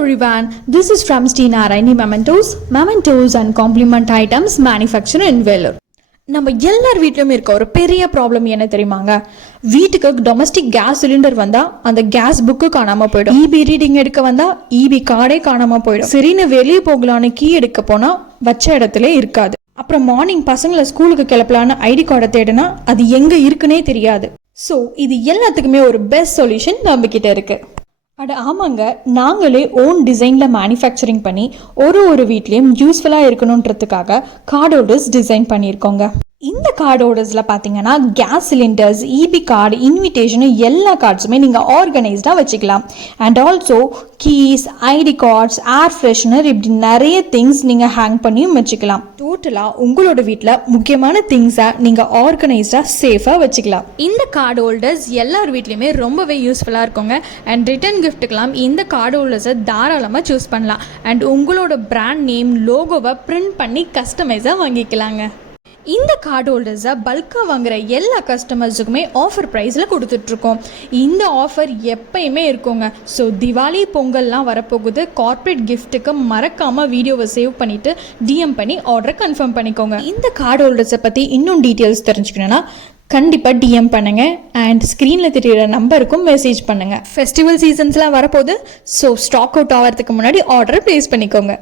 everyone, this is from Sri Narayani Mementos and Complement Items manufactured in Vellore. நம்ம எல்லார் வீட்லையும் இருக்க ஒரு பெரிய ப்ராப்ளம் என்ன தெரியுமாங்க? வீட்டுக்கு டொமஸ்டிக் கேஸ் சிலிண்டர் வந்தா அந்த கேஸ் புக்கு காணாம போயிடும். இபி ரீடிங் எடுக்க வந்தா இபி கார்டே காணாம போயிடும். சரின்னு வெளியே போகலான்னு கீ எடுக்க போனா வச்ச இடத்துல இருக்காது. அப்புறம் மார்னிங் பசங்களை ஸ்கூலுக்கு கிளப்பலான்னு ஐடி கார்டை தேடினா அது எங்க இருக்குன்னே தெரியாது. ஸோ இது எல்லாத்துக்குமே ஒரு பெஸ்ட் சொல்யூஷன் நம்ம கிட்ட இருக்கு. அட ஆமாங்க, நாங்களே ஓன் டிசைனில் மேனுஃபேக்சரிங் பண்ணி ஒரு வீட்லேயும் யூஸ்ஃபுல்லாக இருக்கணுன்றதுக்காக கார்டு ஹோல்டர்ஸ் டிசைன் பண்ணியிருக்கோங்க. இந்த கார்டு ஹோல்டர்ஸில் பார்த்தீங்கன்னா gas cylinders, EB card, invitation எல்லா கார்ட்ஸுமே நீங்கள் ஆர்கனைஸ்டாக வச்சுக்கலாம். And also keys, ID cards, air freshener, இப்படி நிறைய திங்ஸ் நீங்கள் ஹேங் பண்ணியும் வச்சுக்கலாம். டோட்டலாக உங்களோட வீட்டில் முக்கியமான திங்ஸை நீங்கள் ஆர்கனைஸ்டாக சேஃபாக வச்சுக்கலாம். இந்த கார்டு ஹோல்டர்ஸ் எல்லார் வீட்லேயுமே ரொம்பவே யூஸ்ஃபுல்லாக இருக்குங்க. அண்ட் ரிட்டர்ன் கிஃப்ட்டுக்கெல்லாம் இந்த கார்டு ஹோல்டர்ஸை தாராளமாக சூஸ் பண்ணலாம். அண்ட் உங்களோட பிராண்ட் நேம், லோகோவை பிரிண்ட் பண்ணி கஸ்டமைஸாக வாங்கிக்கலாங்க. இந்த கார்டு ஹோல்டர்ஸை பல்காக வாங்குகிற எல்லா கஸ்டமர்ஸுக்குமே ஆஃபர் ப்ரைஸில் கொடுத்துட்ருக்கோம். இந்த ஆஃபர் எப்பயுமே இருக்குங்க. ஸோ திவாலி, பொங்கல்லாம் வரப்போகுது. கார்ப்பரேட் கிஃப்ட்டுக்கு மறக்காமல் வீடியோவை சேவ் பண்ணிவிட்டு டிஎம் பண்ணி ஆர்டரை கன்ஃபார்ம் பண்ணிக்கோங்க. இந்த கார்டு ஹோல்டர்ஸை பற்றி இன்னும் டீட்டெயில்ஸ் தெரிஞ்சுக்கணுன்னா கண்டிப்பாக டிஎம் பண்ணுங்கள். அண்ட் ஸ்க்ரீனில் தெரியுற நம்பருக்கும் மெசேஜ் பண்ணுங்கள். ஃபெஸ்டிவல் சீசன்ஸ்லாம் வரப்போகுது. ஸோ ஸ்டாக் அவுட் ஆகிறதுக்கு முன்னாடி ஆர்டரை ப்ளேஸ் பண்ணிக்கோங்க.